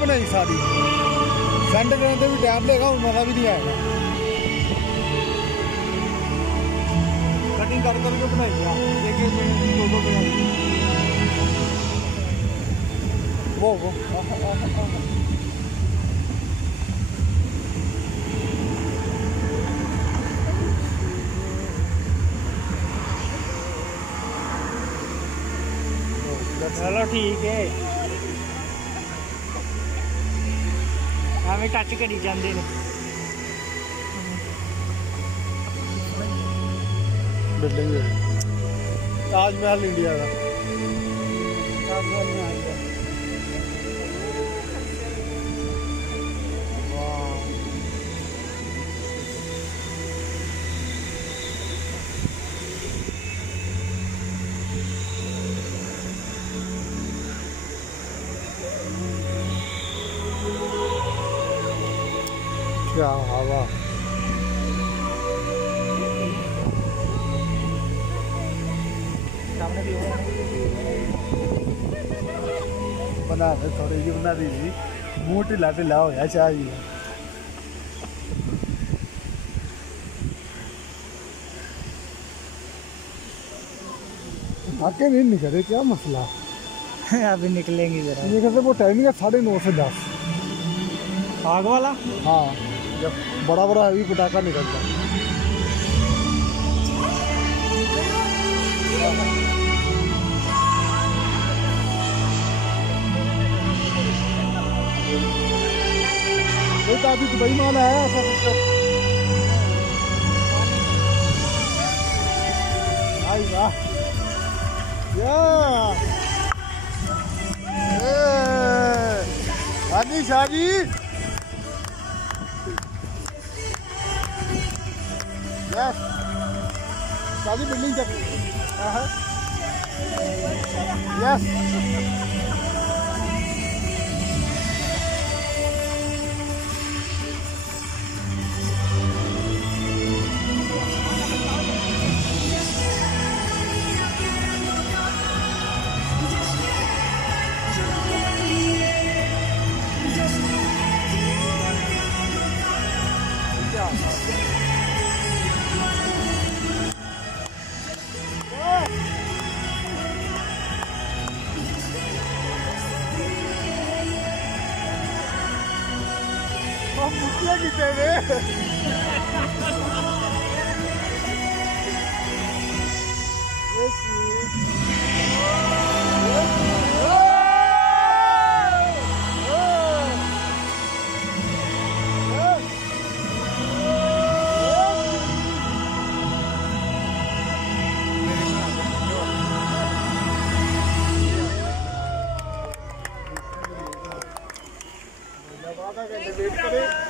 बनाई सारी सेंड करने भी टाइम लेगा और मजा भी नहीं आएगा। कटिंग कर करके बनाई एक दो बनाई वो चलो ठीक है हमें टच करी जाते हैं। बिल्डिंग ताजमहल इंडिया का ताजमहल में आ गया। क्या हवा सामने भी बना दे थोड़ी जी बना दीजिए मुँह ढिला ढिला होया चाह जी आके नहीं निकले क्या मसला अभी निकलेंगे जरा। ये कहते वो टाइमिंग है 9:30 से 10 आग वाला। हाँ जब बड़ा बड़ा हैवी पटाखा निकलता है। एक आदमी दुबई माल आया ऐसा सिस्टम आई वाह हाजी शाहजी यस शादी बिल्डिंग तक यस मुझे कितने आधा घंटे वेट करें।